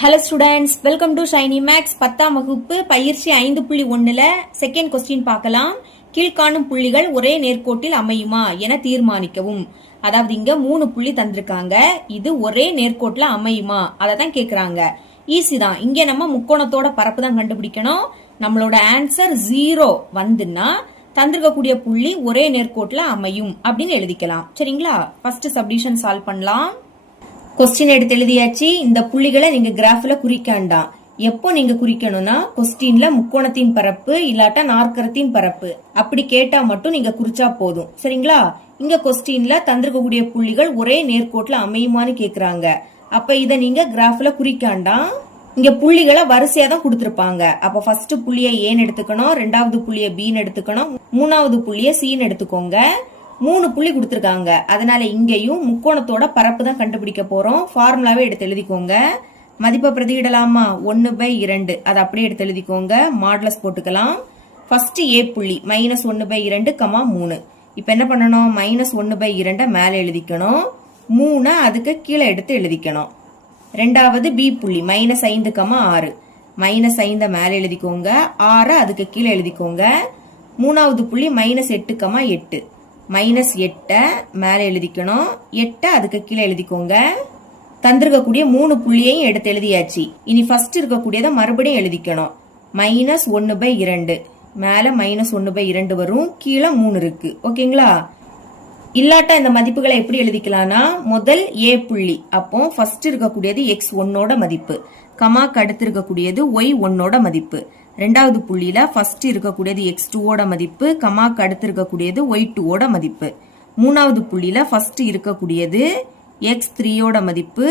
Hello students, welcome to Shiny Max 10ஆம் வகுப்பு பயிற்சி 5.1ல செகண்ட் கொஸ்டின் பார்க்கலாம். கீழ்காணும் புள்ளிகள் ஒரே நேர்கோட்டில் அமையுமா என தீர்மானிக்கவும். அதாவது இங்க 3 புள்ளி தந்திருக்காங்க. இது ஒரே நேர்கோட்டில் அமையுமா அதை தான் கேக்குறாங்க. ஈஸி தான். இங்க நம்ம முக்கோணத்தோட பரப்பு தான் கண்டுபிடிக்கணும். நம்மளோட ஆன்சர் 0 வந்துன்னா தந்திருக்கக்கூடிய புள்ளி ஒரே நேர்கோட்டில் அமையும் அப்படின்னு எழுதிக்கலாம். சரிங்களா? ஃபர்ஸ்ட் சப்டிவிஷன் சால்வ் பண்ணலாம். கொஸ்டின் எடுத்து எழுதியாச்சு. இந்த புள்ளிகளை நீங்க கிராஃப்ல குறிக்காண்டாம். எப்போ நீங்க குறிக்கணும்னா கொஸ்டின்ல முக்கோணத்தின் பரப்பு இல்லாட்டா நாற்கரத்தின் பரப்பு அப்படி கேட்டா மட்டும் நீங்க குறிச்சா போதும். சரிங்களா? இங்க கொஸ்டின்ல தந்திருக்கக்கூடிய புள்ளிகள் ஒரே நேர்கோட்டில் அமையுமான்னு கேக்குறாங்க. அப்ப இத நீங்க கிராஃப்ல குறிக்காண்டாம். இங்க புள்ளிகளை வரிசையா தான் கொடுத்திருப்பாங்க. அப்ப ஃபர்ஸ்ட் புள்ளிய ஏன்னு எடுத்துக்கணும், ரெண்டாவது புள்ளிய பின்னு எடுத்துக்கணும், மூணாவது புள்ளிய சின்னு எடுத்துக்கோங்க. 3 புள்ளி கொடுத்திருக்காங்க. அதனால இங்கேயும் முக்கோணத்தோட பரப்பு தான் கண்டுபிடிக்க போறோம். ஃபார்முலாவே எடுத்து எழுதிக்கோங்க. மதிப்பை பிரதியிடலாமா? 1/2 அதை அப்படியே எடுத்து எழுதிக்கோங்க. மாடுலஸ் போட்டுக்கலாம். ஃபர்ஸ்ட் ஏ புள்ளி -1/2, 3. இப்ப என்ன பண்ணணும்? -1/2 மேல எழுதிக்கணும். 3 அதுக்கு கீழே எடுத்து எழுதிக்கணும். ரெண்டாவது பி புள்ளி -5, 6. -5 மேல எழுதிக்கோங்க. 6 அதுக்கு கீழே எழுதிக்கோங்க. மூணாவது புள்ளி -8, 8. -8 மேல எழுதிக்கணும். 8 அதுக்கு கீழே எழுதிக்கோங்க. தந்திருக்கக்கூடிய 3 புள்ளியையும் எடுத்து எழுதியாச்சு. இனி ஃபர்ஸ்ட் இருக்கக்கூடியதை மறுபடியும் எழுதிக்கணும். -1/2 மேல -1/2 வரும். கீழே 3 இருக்கு. ஓகேங்களா? இல்லாட்டா இந்த மதிப்புகளை எப்படி எழுதிக்கலாம்னா, முதல் ஏ புள்ளி அப்போ ஃபர்ஸ்ட் இருக்கக்கூடியது x1ஓட மதிப்பு, கமாக்கு அடுத்து இருக்கக்கூடியது y1ஓட மதிப்பு. ரெண்டாவது புள்ளியில ஃபர்ஸ்ட் இருக்கக்கூடியது x2ஓட மதிப்பு, கமாக்கு அடுத்து இருக்கக்கூடியது y2ஓட மதிப்பு. மூணாவது புள்ளியில ஃபர்ஸ்ட் இருக்கக்கூடியது x3ஓட மதிப்பு,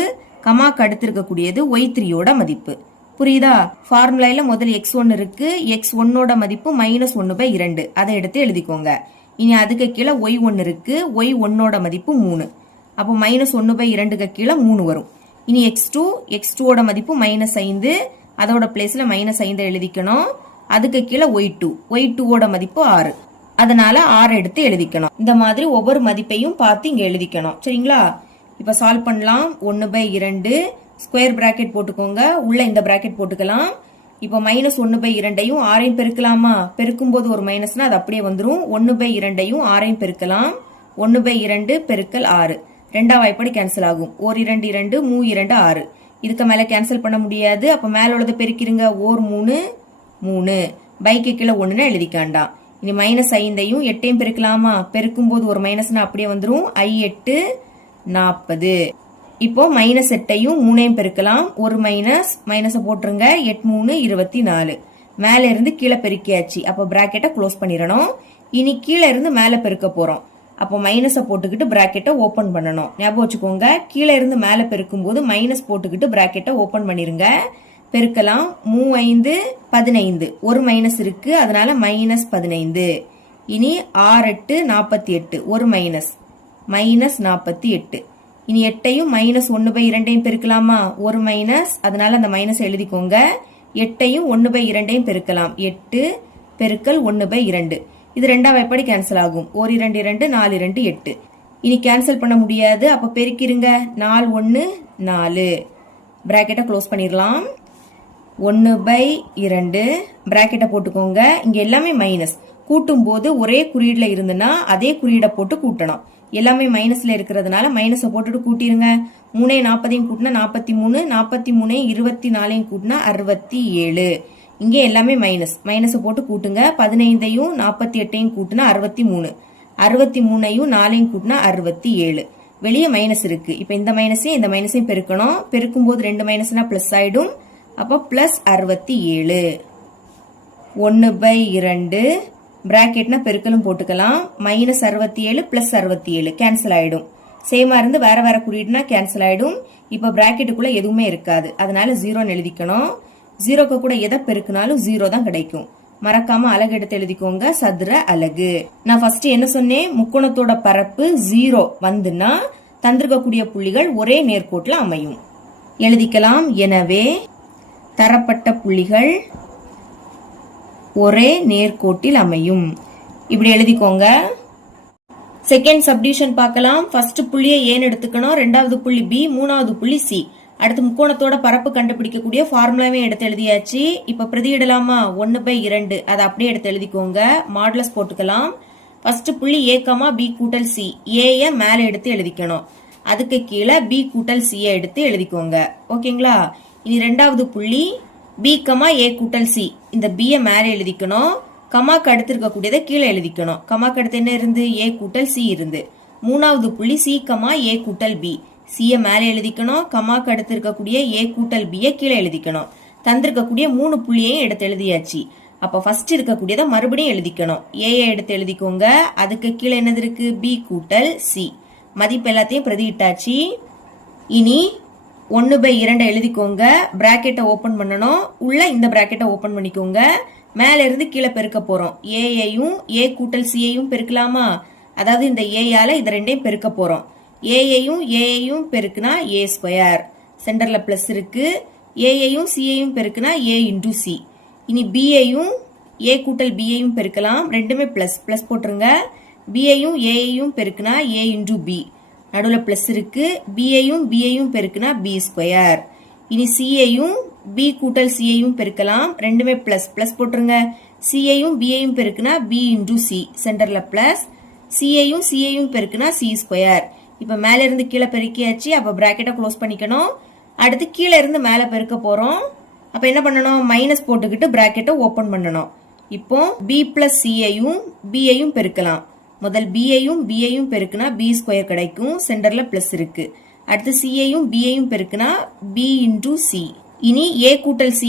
கமாக்கு அடுத்து இருக்கக்கூடியது y3ஓட மதிப்பு. புரியுதா? ஃபார்முலாயில முதல் x1 இருக்கு. x1ஓட மதிப்பு -1/2 அதை எடுத்து எழுதிக்கோங்க. இனி அதுக்கு கீழே y1 இருக்கு. y1ஓட மதிப்பு 3. அப்போ -1/2க்கு கீழே 3 வரும். இனி x2ஓட மதிப்பு -5, அதோட பிளேஸ்ல -5 எழுதிக்கணும். அதுக்கு கீழே y2ஓட மதிப்பு 6. அதனால 6 எடுத்து எழுதிக்கணும். இந்த மாதிரி ஒவ்வொரு மதிப்பையும் பார்த்து இங்க எழுதிக்கணும். சரிங்களா? இப்ப சால்வ் பண்ணலாம். 1/2 ஸ்கொயர் பிராக்கெட் போட்டுக்கோங்க. உள்ள இந்த பிராக்கெட் போட்டுக்கலாம். இப்ப -1/2 6 பெருக்கலாமா? பெருக்கும் போது ஒரு மைனஸ்னா அது அப்படியே வந்துரும். 1/2 6 பெருக்கலாம். 1/2 பெருக்கல் 6 ரெண்டாம் வாய்ப்பாடு கேன்சல் ஆகும். 1 2 2 3 2 6. இதுக்கு மேல கேன்சல் பண்ண முடியாது. அப்ப மேல உள்ளதை பெருக்கிருங்க. 1 3 3 பைக்கு கீழே 1ன்னு எழுதிக்காண்டாம். இனி -5 8 பெருக்கலாமா? பெருக்கும் போது ஒரு மைனஸ்னா அப்படியே வந்துரும். I8 40. இப்போ -8 3 பெருக்கலாம். ஒரு மைனஸ் போட்டுருங்க. 8 3 24. மேல இருந்து கீழே பெருக்கியாச்சு. அப்ப பிராக்கெட்டை க்ளோஸ் பண்ணிடணும். இனி கீழே இருந்து மேல பெருக்க போறோம். அப்போ மைனஸை போட்டுக்கிட்டு பிராக்கெட்டை ஓபன் பண்ணணும். ஞாபகம் வச்சுக்கோங்க. கீழே இருந்து மேல பெருக்கும் போது மைனஸ் போட்டுக்கிட்டு பிராக்கெட்டை ஓபன் பண்ணிருங்க. பெருக்கலாம். 3 5 15. ஒரு மைனஸ் இருக்கு. அதனால -15. இனி 6 8 48. ஒரு -48. இனி 8ஐயும் -1/2 பெருக்கலாமா? ஒரு மைனஸ், அதனால அந்த மைனஸ் எழுதிக்கோங்க. 8ஐயும் 1/2 பெருக்கலாம். 8 பெருக்கல் 1/2. இது ரெண்டாம் வாய்ப்பாடு கேன்சல் ஆகும். 1 2 2 4 2 8. இனி கேன்சல் பண்ண முடியாது. அப்ப பெருக்கிருங்க. 4 1 4. பிராக்கெட்டை க்ளோஸ் பண்ணிடலாம். 1/2 பிராக்கெட்டை போட்டுக்கோங்க. இங்க எல்லாமே மைனஸ். கூட்டும் போது ஒரே குறியீடுல இருந்துன்னா அதே குறியீடை போட்டு கூட்டணும். எல்லாமே மைனஸ்ல இருக்கிறதுனால மைனஸை போட்டுட்டு கூட்டிருங்க. 3 40 கூட்டினா 43, 43 24 கூட்டினா 67. இங்கே எல்லாமே மைனஸ் போட்டு கூட்டுங்க. 15ஐயும் 48ஐயும் கூட்டினா 63, 63ஐயும் 4ஐயும் கூட்டினா 67. வெளியே மைனஸ் இருக்கு. இப்ப இந்த மைனஸையும் பெருக்கணும். பெருக்கும் போது 2 மைனஸ்னா பிளஸ் ஆயிடும். அப்ப +67. 1/2 பிராக்கெட்னா பெருக்கலும் போட்டுக்கலாம். -67 +67 கேன்சல் ஆயிடும். சேமா இருந்து வேற வேற குறியீடுனா கேன்சல் ஆயிடும். இப்ப பிராக்கெட்டுக்குள்ள எதுவுமே இருக்காது. அதனால 0ன்னு எழுதிக்கணும். 0க்கு கூட எதை பெருக்கினாலும் 0 தான் கிடைக்கும். மறக்காம அலகு எடுத்து எழுதிக்கோங்க. சதுர அலகு. நான் ஃபர்ஸ்ட் என்ன சொன்னேன்? முக்கோணத்தோட பரப்பு 0 வந்துன்னா தந்திருக்கக்கூடிய புள்ளிகள் ஒரே நேர்கோட்டில் அமையும். எழுதிக்கலாம். எனவே தரப்பட்ட புள்ளிகள் ஒரே நேர்கோட்டில் அமையும். இப்படி எழுதிக்கோங்க. செகண்ட் சப்டிவிஷன் பார்க்கலாம். ஃபர்ஸ்ட் புள்ளியை ஏன்னு எடுத்துக்கணும். ரெண்டாவது புள்ளி பி, மூணாவது புள்ளி சி. அடுத்து முக்கோணத்தோட பரப்பு கண்டுபிடிக்கக்கூடிய ஃபார்முலாவே எடுத்து எழுதியாச்சு. இப்ப பிரதியிடலாமா? 1/2 அதை அப்படியே எடுத்து எழுதிக்கோங்க. மாடுலஸ் போட்டுக்கலாம். ஃபர்ஸ்ட் புள்ளி a, b கூட்டல் c. a மேல எடுத்து எழுதிக்கணும். அதுக்கு கீழே b கூட்டல் c எடுத்து எழுதிக்கோங்க. ஓகேங்களா? இனி ரெண்டாவது புள்ளி b, a கூட்டல் c. இந்த b மேல எழுதிக்கணும். கமாக்கு அடுத்து இருக்கக்கூடியதை கீழே எழுதிக்கணும். கமாக்கு அடுத்து என்ன இருந்து? a கூட்டல் c இருந்து. மூணாவது புள்ளி c, a கூட்டல் b. c மேல எழுதிக்கணும். கமாக்கு அடுத்து இருக்கக்கூடிய a கூட்டல் b கீழே எழுதிக்கணும். தந்திருக்கக்கூடிய 3 புள்ளியையும் எடுத்து எழுதியாச்சு. அப்ப ஃபர்ஸ்ட் இருக்கக்கூடியதை மறுபடியும் எழுதிக்கணும். a எடுத்து எழுதிக்கோங்க. அதுக்கு கீழே என்னது இருக்கு? b கூட்டல் c. மதிப்பு எல்லாத்தையும் பிரதியிட்டாச்சு. இனி 1/2 எழுதிக்கோங்க. பிராக்கெட்டை ஓபன் பண்ணணும். உள்ள இந்த பிராக்கெட்டை ஓபன் பண்ணிக்கோங்க. மேல இருந்து கீழே பெருக்க போறோம். ஏயையும் a கூட்டல் c பெருக்கலாமா? அதாவது இந்த a இத ரெண்டையும் பெருக்க போறோம். ஏயையும் பெருக்குனா a ஸ்கொயர். சென்டர்ல பிளஸ் இருக்கு. ஏயையும் c பெருக்குனா a இன்டூ c. இனி b a கூட்டல் b பெருக்கலாம். ரெண்டுமே பிளஸ் பிளஸ் போட்டுருங்க. b a பெருக்குனா a இன்டூ b. நடுவில் பிளஸ் இருக்கு. b பெருக்குனா b ஸ்கொயர். இனி c b கூட்டல் c பெருக்கலாம். ரெண்டுமே பிளஸ் பிளஸ் போட்டுருங்க. c b பெருக்குனா b இன்டூ c. சென்டர்ல பிளஸ். c பெருக்குனா c ஸ்கொயர். இப்ப மேல இருந்து கீழே பெருக்கியாச்சு. அப்ப பிராக்கெட்டை க்ளோஸ் பண்ணிக்கணும். அடுத்து கீழே இருந்து மேல பெருக்க போறோம். அப்ப என்ன பண்ணணும்? மைனஸ் போட்டுக்கிட்டு பிராக்கெட்டை ஓபன் பண்ணணும். இப்போ b பிளஸ் c b பெருக்கலாம். முதல் b பெருக்குனா b ஸ்கொயர் கிடைக்கும். சென்டர்ல பிளஸ் இருக்கு. அடுத்து c b பெருக்குனா b இன்டூ c. இனி a கூட்டல் c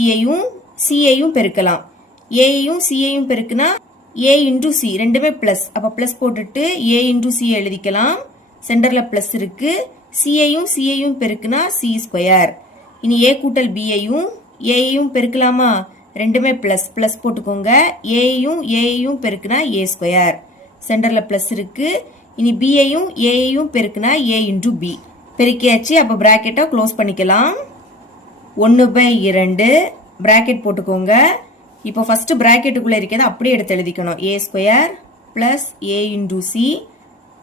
பெருக்கலாம். a c பெருக்குனா a இன்டூ c. ரெண்டுமே பிளஸ். அப்ப பிளஸ் போட்டுட்டு a இன்டூ c எழுதிக்கலாம். சென்டர்ல பிளஸ் இருக்கு. c பெருக்குனா c ஸ்கொயர். இனி a கூட்டல் b பெருக்கலாமா? ரெண்டுமே பிளஸ் பிளஸ் போட்டுக்கோங்க. a பெருக்குனா a ஸ்கொயர். சென்டர்ல பிளஸ் இருக்கு. இனி b பெருக்குனா a இன்டூ b. பெருக்கியாச்சு. அப்ப பிராக்கெட்டை க்ளோஸ் பண்ணிக்கலாம். 1/2 பிராக்கெட் போட்டுக்கோங்க. இப்போ ஃபர்ஸ்ட் பிராக்கெட்டுக்குள்ள இருக்கிறத அப்படியே எடுத்து எழுதிக்கணும். a square plus a into c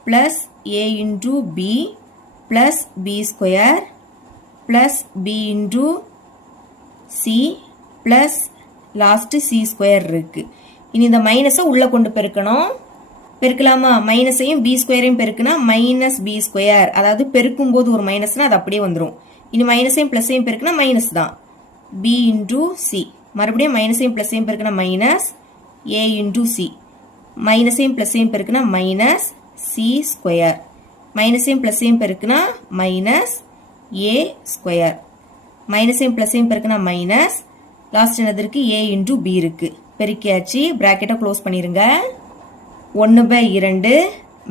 plus a into b plus b square plus b into c plus last c square இருக்கு. இனி இந்த மைனஸை உள்ள கொண்டு பெருக்கணும். பெருக்கலாமா? மைனஸையும் b ஸ்கொயரையும் பெருக்குனா மைனஸ் b ஸ்கொயர். அதாவது பெருக்கும் போது ஒரு மைனஸ்னா அது அப்படியே வந்துடும். இனி மைனஸையும் பிளஸையும் பெருக்குனா மைனஸ் தான். b into c. மறுபடியும் மைனஸையும் பிளஸையும் பெருக்குனா மைனஸ் a இன்டூ c. மைனஸையும் பிளஸையும் பெருக்குனா மைனஸ் c ஸ்கொயர். மைனஸையும் பிளஸையும் பெருக்குனா மைனஸ் a ஸ்கொயர். மைனஸையும் பிளஸையும் பெருக்குனா மைனஸ். லாஸ்ட் என்னது இருக்கு? a இன்டூ b இருக்கு. பெருக்கியாச்சு. பிராக்கெட்டை க்ளோஸ் பண்ணிருங்க. 1/2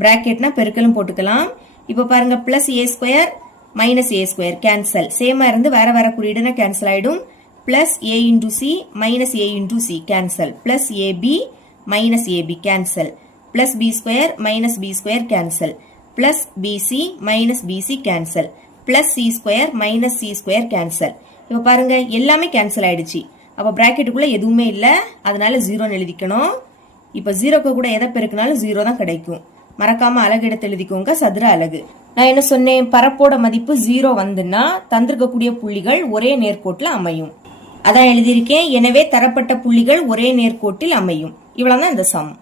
பிராக்கெட்னா பெருக்கலும் போட்டுக்கலாம். இப்போ பாருங்க plus a square minus a square cancel. சேமா இருந்து வேற வேற குறியீடுனா கேன்சல் ஆயிடும். Plus a into c minus a into c cancel. Plus ab minus ab cancel. Plus b square minus b square cancel. Plus bc minus bc cancel. Plus c square minus c square cancel. இப்போ பாருங்க எல்லாமே cancel ஆயிடுச்சு. அப்ப பிராக்கெட்டுக்குள்ள எதுவுமே இல்ல. அதனால 0 எழுதிக்கணும். இப்ப 0க்கு கூட எதை பெருக்கினாலும் 0 தான் கிடைக்கும். மறக்காம அலகு எடுத்து எழுதிக்கோங்க. சதுர அலகு. நான் என்ன சொன்னேன்? பரப்போட மதிப்பு 0 வந்துன்னா தந்திருக்கக்கூடிய புள்ளிகள் ஒரே நேர்கோட்டில் அமையும். அதான் எழுதியிருக்கேன். எனவே தரப்பட்ட புள்ளிகள் ஒரே நேர்கோட்டில் அமையும். இவ்வளவுதான் இந்த சம்.